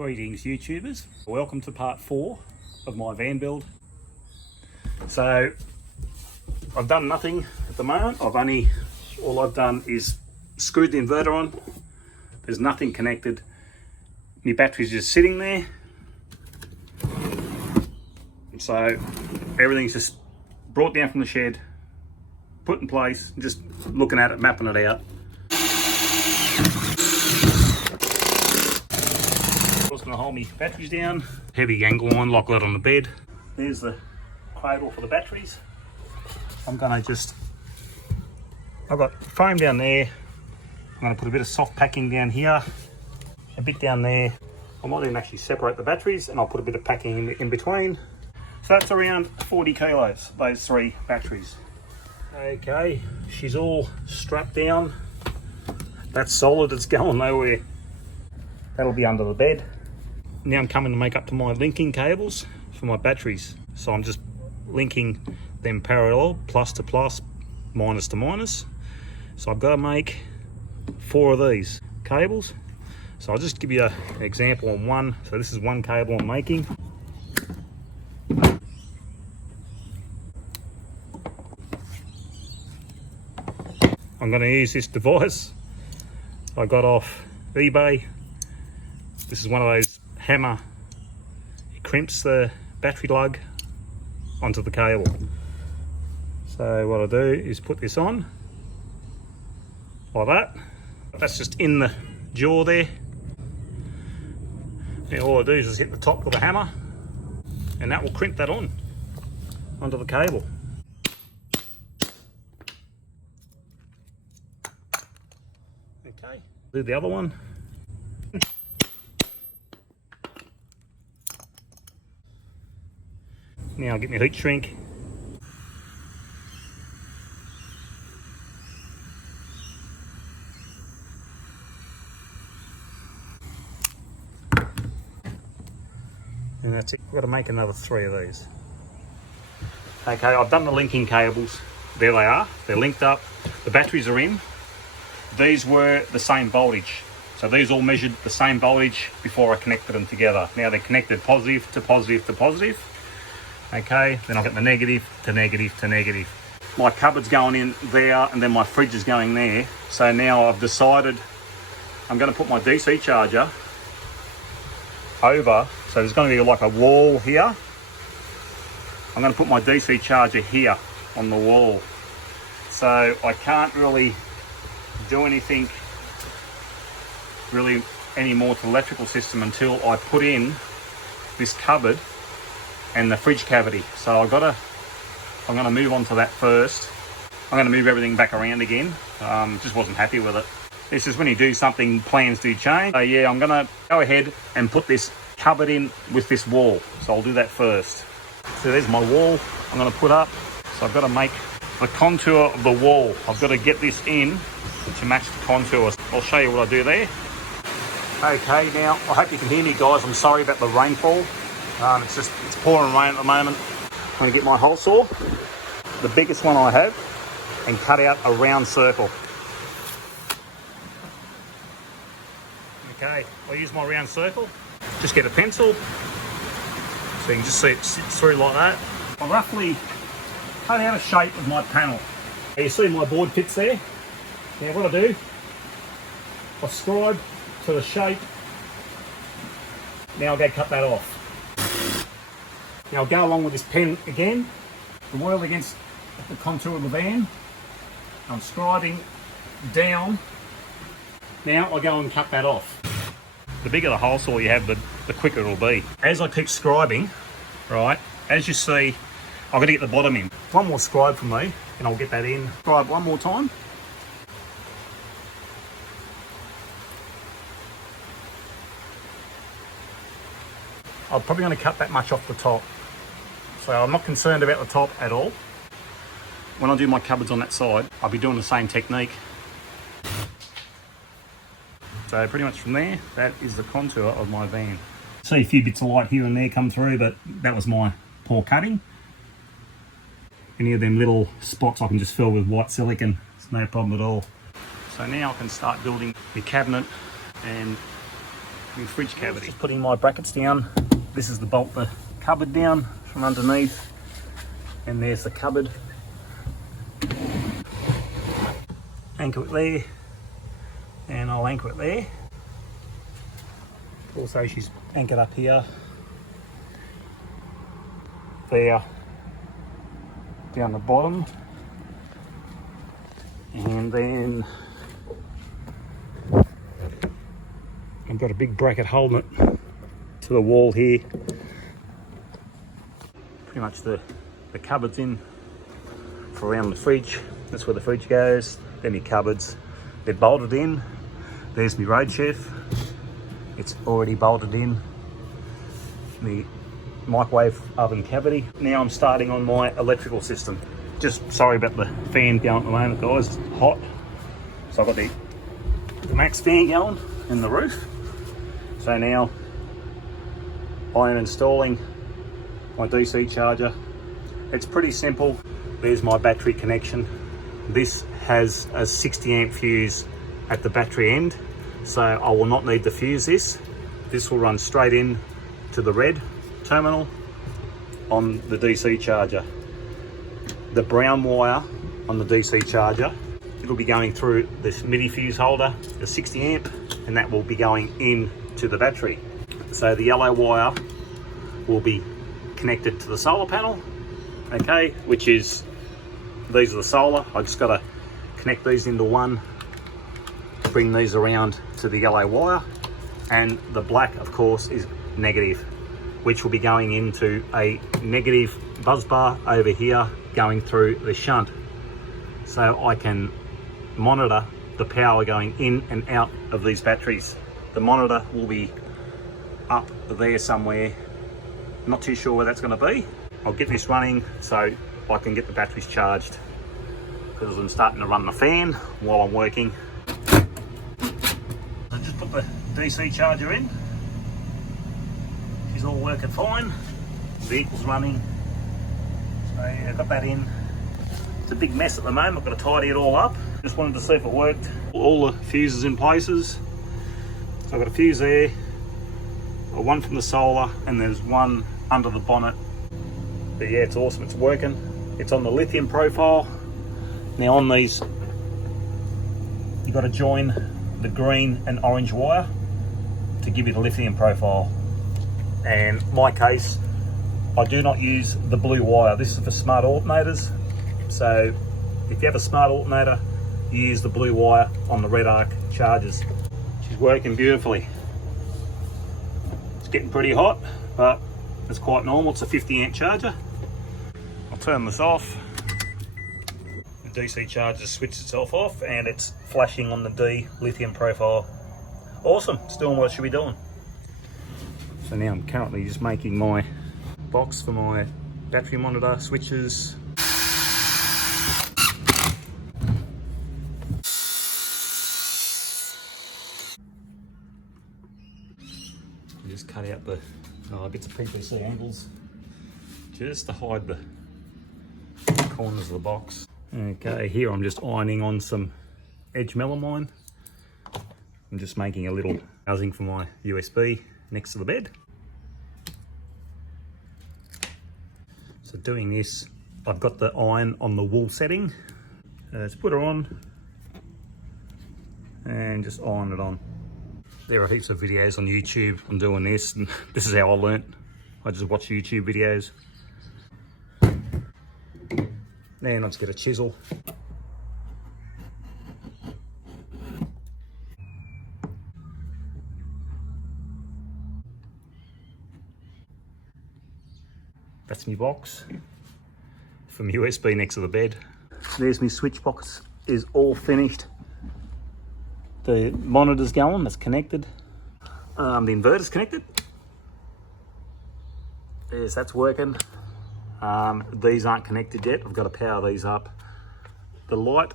Greetings YouTubers, welcome to part 4 of my van build. So I've done nothing at the moment. All I've done is screwed the inverter on. There's nothing connected. My battery's just sitting there. So everything's just brought down from the shed, put in place, just looking at it, mapping it out. Going to hold my batteries down. Heavy angle line like that on the bed. There's the cradle for the batteries. I've got foam down there. I'm going to put a bit of soft packing down here, a bit down there. I might even actually separate the batteries and I'll put a bit of packing in between. So that's around 40 kilos, those 3 batteries. Okay, she's all strapped down. That's solid, it's going nowhere. That'll be under the bed. Now I'm coming to make up to my linking cables for my batteries. So I'm just linking them parallel, plus to plus, minus to minus. So I've got to make 4 of these cables. So I'll just give you an example on one. So this is one cable I'm making. I'm going to use this device I got off eBay. This is one of those hammer. It crimps the battery lug onto the cable. So what I do is put this on like that. That's just in the jaw there. Now all I do is just hit the top with a hammer and that will crimp that onto the cable. Okay, do the other one. Now I'll get my heat shrink. And that's it. I've got to make another 3 of these. Okay, I've done the linking cables. There they are. They're linked up. The batteries are in. These were the same voltage. So these all measured the same voltage before I connected them together. Now they're connected positive to positive to positive. Okay, then I'll get the negative to negative to negative. My cupboard's going in there and then my fridge is going there. So now I've decided I'm going to put my DC charger over. So there's going to be like a wall here. I'm going to put my DC charger here on the wall. So I can't really do anything really anymore to the electrical system until I put in this cupboard and the fridge cavity. So I'm going to move on to that first. I'm going to move everything back around again. Just wasn't happy with it. This is when you do something, plans do change. So yeah, I'm going to go ahead and put this cupboard in with this wall. So I'll do that first. So there's my wall I'm going to put up. So I've got to make the contour of the wall. I've got to get this in to match the contour. I'll show you what I do there. Okay, now I hope you can hear me guys. I'm sorry about the rainfall. It's pouring rain at the moment. I'm going to get my hole saw, the biggest one I have, and cut out a round circle. Okay, I'll use my round circle. Just get a pencil, so you can just see it sits through like that. I roughly cut out a shape of my panel. You see my board fits there. Now what I do, I scribe to the shape. Now I'll go cut that off. Now I'll go along with this pen again, the wheel against the contour of the van. I'm scribing down. Now I go and cut that off. The bigger the hole saw you have, the quicker it'll be. As I keep scribing, right, as you see, I've got to get the bottom in. One more scribe for me, and I'll get that in. Scribe one more time. I'm probably going to cut that much off the top. So I'm not concerned about the top at all. When I do my cupboards on that side, I'll be doing the same technique. So pretty much from there, that is the contour of my van. See a few bits of light here and there come through, but that was my poor cutting. Any of them little spots I can just fill with white silicone. It's no problem at all. So now I can start building the cabinet and the fridge cavity. Just putting my brackets down. This is the bolt the cupboard down from underneath, and there's the cupboard. Anchor it there, and I'll anchor it there. Also, she's anchored up here, there, down the bottom, and then I've got a big bracket holding it to the wall here. Pretty much the cupboard's in for around the fridge. That's where the fridge goes. Then my cupboards, they're bolted in. There's my road chef. It's already bolted in. The microwave oven cavity. Now I'm starting on my electrical system. Just sorry about the fan going at the moment, guys. It's hot. So I've got the max fan going in the roof. So now I am installing my DC charger. It's pretty simple. There's my battery connection. This has a 60 amp fuse at the battery end, so I will not need to fuse this. This will run straight in to the red terminal on the DC charger. The brown wire on the DC charger, it'll be going through this MIDI fuse holder, the 60 amp, and that will be going in to the battery. So the yellow wire will be connected to the solar panel, okay, which is, these are the solar. I just got to connect these into one, bring these around to the yellow wire, and the black, of course, is negative, which will be going into a negative buzz bar over here, going through the shunt, so I can monitor the power going in and out of these batteries. The monitor will be up there somewhere, not too sure where that's going to be. I'll get this running so I can get the batteries charged, because I'm starting to run the fan while I'm working. I just put the DC charger in. She's all working fine. The vehicle's running. So yeah, I've got that in. It's a big mess at the moment. I've got to tidy it all up. Just wanted to see if it worked. All the fuses in places. So I've got a fuse there, one from the solar, and there's one under the bonnet. But yeah, it's awesome, it's working. It's on the lithium profile. Now on these, you've got to join the green and orange wire to give you the lithium profile. And in my case, I do not use the blue wire. This is for smart alternators. So if you have a smart alternator, you use the blue wire on the red arc chargers. She's working beautifully. It's getting pretty hot, but it's quite normal. It's a 50 amp charger. I'll turn this off. The DC charger switches itself off and it's flashing on the D lithium profile. Awesome, it's doing what it should be doing. So now I'm currently just making my box for my battery monitor, switches. Just cut out the bits of PVC angles just to hide the corners of the box. Okay, here I'm just ironing on some edge melamine. I'm just making a little housing for my USB next to the bed. So doing this, I've got the iron on the wool setting. Let's put her on and just iron it on. There are heaps of videos on YouTube on doing this, and this is how I learnt. I just watch YouTube videos. Then let's get a chisel. That's my box from USB next to the bed. There's my switch box, is all finished. The monitor's going, that's connected. The inverter's connected. Yes, that's working. These aren't connected yet. I've got to power these up. The light.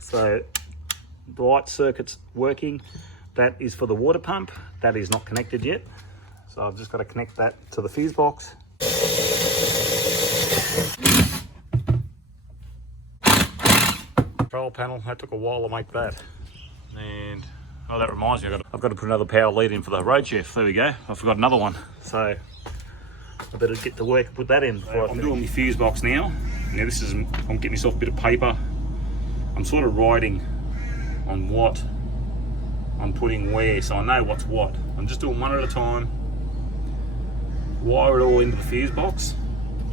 So the light circuit's working. That is for the water pump. That is not connected yet. So I've just got to connect that to the fuse box. Control panel, that took a while to make that. And Oh, that reminds me, I've got to put another power lead in for the road chef. There we go. I forgot another one. So I better get to work and put that in. So I'm doing my fuse box now. Now this is, I'm getting myself a bit of paper. I'm sort of writing on what I'm putting where, so I know what's what. I'm just doing one at a time. Wire it all into the fuse box.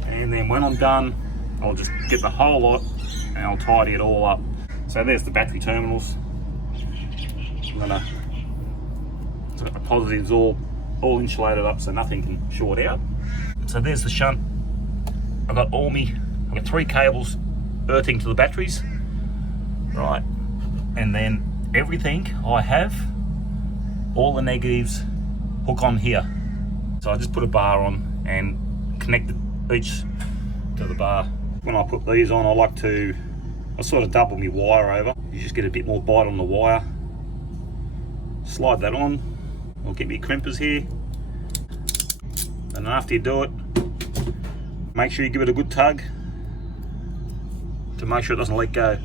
And then when I'm done, I'll just get the whole lot and I'll tidy it all up. So there's the battery terminals. So the positives all insulated up so nothing can short out. So there's the shunt. I've got 3 cables earthing to the batteries, right? And then everything I have, all the negatives hook on here. So I just put a bar on and connect each to the bar. When I put these on, I sort of double my wire over. You just get a bit more bite on the wire. Slide that on. I'll get me crimpers here. And after you do it, make sure you give it a good tug to make sure it doesn't let go.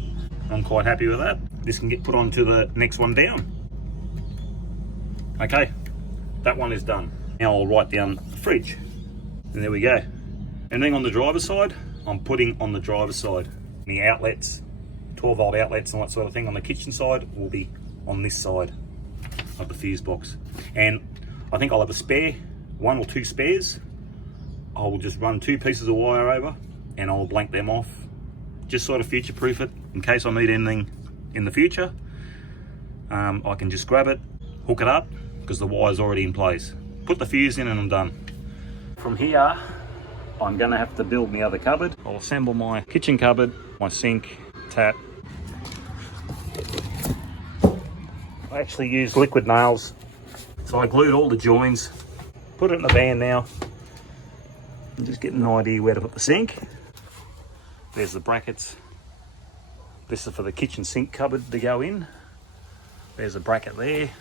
I'm quite happy with that. This can get put onto the next one down. Okay, that one is done. Now I'll write down the fridge. And there we go. Anything on the driver's side, I'm putting on the driver's side. The outlets, 12 volt outlets and all that sort of thing on the kitchen side will be on this side of the fuse box. And I think I'll have a spare, 1 or 2 spares. I will just run 2 pieces of wire over and I'll blank them off. Just sort of future proof it in case I need anything in the future. I can just grab it, hook it up because the wire's already in place. Put the fuse in and I'm done. From here, I'm gonna have to build my other cupboard. I'll assemble my kitchen cupboard, my sink, tap. I actually used liquid nails. So I glued all the joins, put it in the van now. I'm just getting an idea where to put the sink. There's the brackets. This is for the kitchen sink cupboard to go in. There's a bracket there.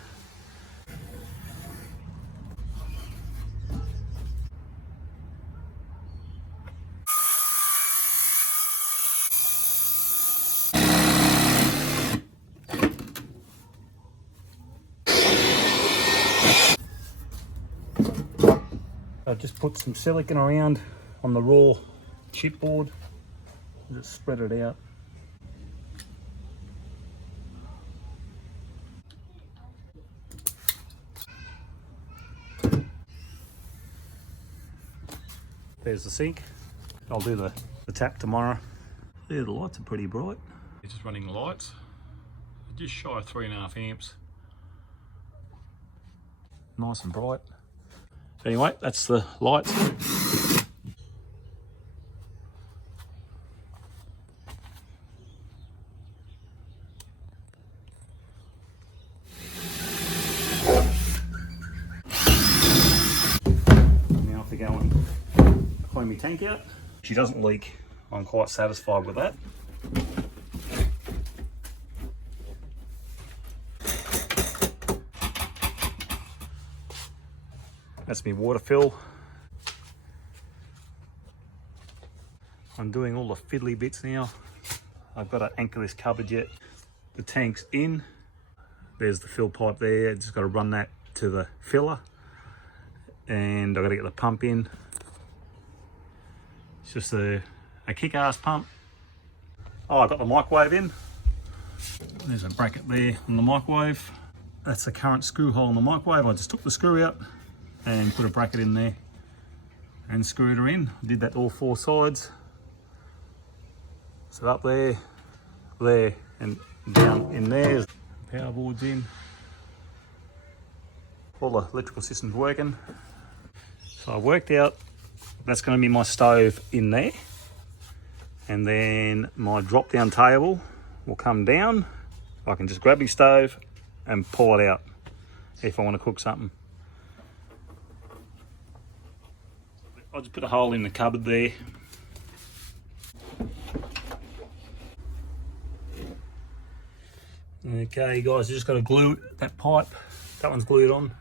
I just put some silicone around on the raw chipboard, just spread it out. There's the sink. I'll do the tap tomorrow. There, the lights are pretty bright. It's just running the lights, just shy of 3.5 amps. Nice and bright. Anyway, that's the lights. Now if we go and clean my tank out. She doesn't leak. I'm quite satisfied with that. That's my water fill. I'm doing all the fiddly bits now. I've got to anchor this cupboard yet. The tank's in. There's the fill pipe there. Just got to run that to the filler. And I've got to get the pump in. It's just a kick-ass pump. Oh, I got the microwave in. There's a bracket there on the microwave. That's the current screw hole in the microwave. I just took the screw out and put a bracket in there and screwed her in. Did that all 4 sides. So up there, there, and down in there. Power board's in. All the electrical system's working. So I worked out that's going to be my stove in there. And then my drop down table will come down. I can just grab my stove and pull it out if I want to cook something. I'll just put a hole in the cupboard there. Okay guys, I just got to glue that pipe. That one's glued on.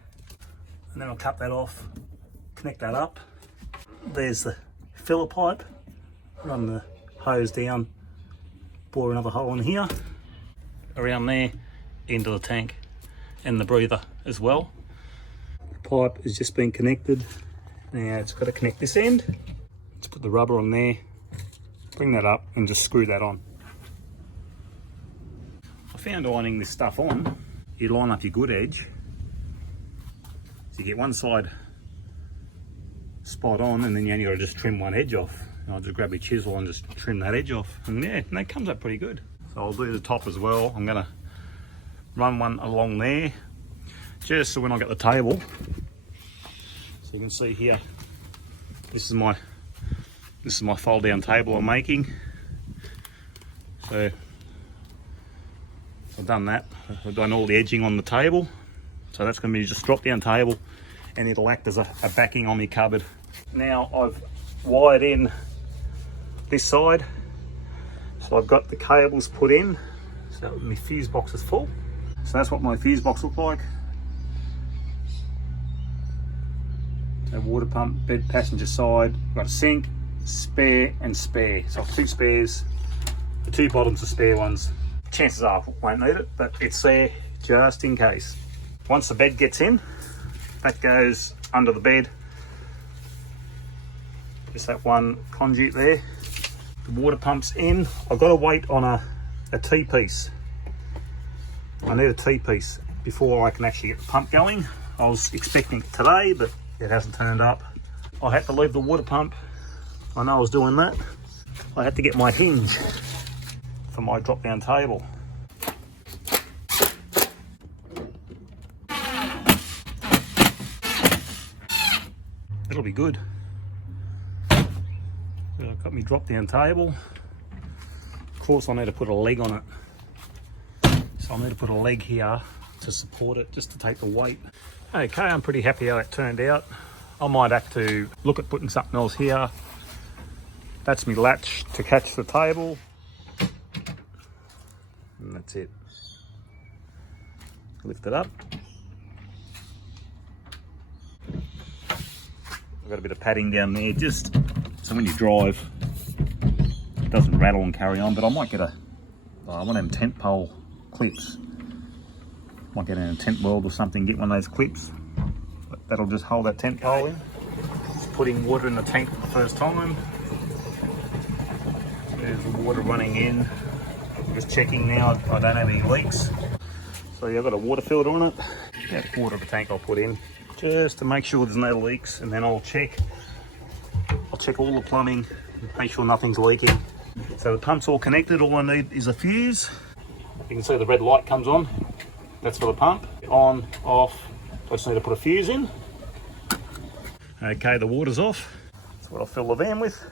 And then I'll cut that off, connect that up. There's the filler pipe. Run the hose down, bore another hole in here, around there, into the tank. and the breather as well. The pipe has just been connected. Now it's got to connect this end. Let's put the rubber on there, bring that up and just screw that on. I found ironing this stuff on, you line up your good edge, so you get one side spot on, and then you only got to just trim one edge off. And I'll just grab my chisel and just trim that edge off, and yeah, and that comes up pretty good. So I'll do the top as well. I'm gonna run one along there, just so when I get the table, so you can see here, this is my fold down table I'm making. So I've done that. I've done all the edging on the table, so that's going to be just drop down table, and it'll act as a backing on my cupboard. Now I've wired in this side, so I've got the cables put in, so my fuse box is full. So that's what my fuse box looks like. So water pump, bed passenger side, got a sink, spare and spare. So I've 2 spares, the 2 bottoms are spare ones. Chances are I won't need it, but it's there just in case. Once the bed gets in, that goes under the bed. Just that one conduit there. The water pump's in. I've got to wait on a T-piece. I need a T-piece before I can actually get the pump going. I was expecting it today, but it hasn't turned up. I had to leave the water pump. I know I was doing that. I had to get my hinge for my drop down table. It'll be good. So I've got my drop down table. Of course I need to put a leg on it. So I need to put a leg here to support it, just to take the weight. Okay, I'm pretty happy how it turned out. I might have to look at putting something else here. That's my latch to catch the table. And that's it. Lift it up. I've got a bit of padding down there, just so when you drive, it doesn't rattle and carry on. But I might get I want them tent pole clips. Might get in a tent world or something, get one of those clips. That'll just hold that tent pole in. Just putting water in the tank for the first time. There's the water running in. I'm just checking now I don't have any leaks. So yeah, I've got a water filter on it. That quarter of the tank I'll put in, just to make sure there's no leaks, and then I'll check all the plumbing, make sure nothing's leaking. So the pump's all connected. All I need is a fuse. You can see the red light comes on. That's for the pump. On, off. I just need to put a fuse in. Okay, the water's off. That's what I'll fill the van with.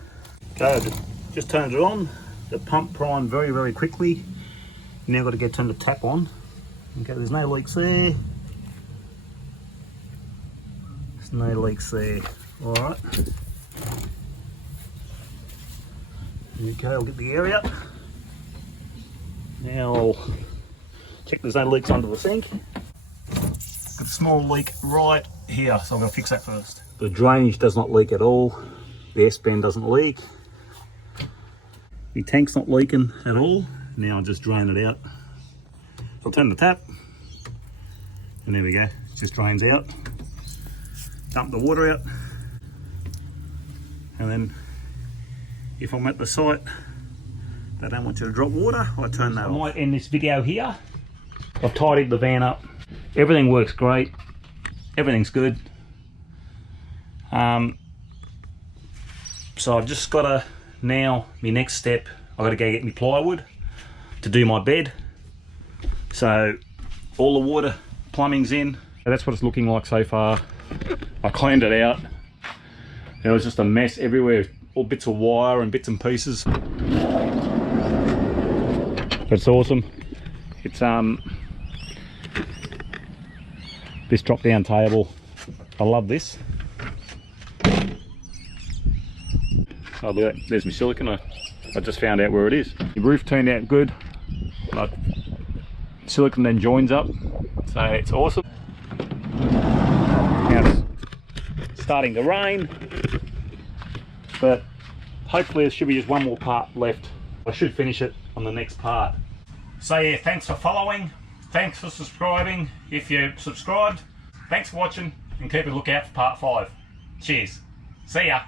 Okay, just turned it on. The pump primed very, very quickly. Now got to get turned the tap on. Okay, there's no leaks there. There's no leaks there. All right. Okay, I'll get the air out. Now I'll check there's no leaks under the sink. Got a small leak right here, so I'm going to fix that first. The drainage does not leak at all. The S-bend doesn't leak. The tank's not leaking at all. Now I'll just drain it out. So I'll turn the tap, and there we go. It just drains out. Dump the water out, and then if I'm at the site, they don't want you to drop water, I turn that off. I might end this video here. I've tidied the van up. Everything works great. Everything's good. So I've just got to, now my next step, I've got to go get my plywood to do my bed. So all the water, plumbing's in. That's what it's looking like so far. I cleaned it out. There was just a mess everywhere, all bits of wire and bits and pieces. It's awesome. It's this drop down table, I love this. Oh look, there's my silicone. I just found out where it is. The roof turned out good. Silicone then joins up, so it's awesome. Now it's starting to rain, but hopefully there should be just one more part left. I should finish it on the next part. So yeah, thanks for following. Thanks for subscribing. If you subscribed, thanks for watching, and keep a lookout for part 5. Cheers. See ya.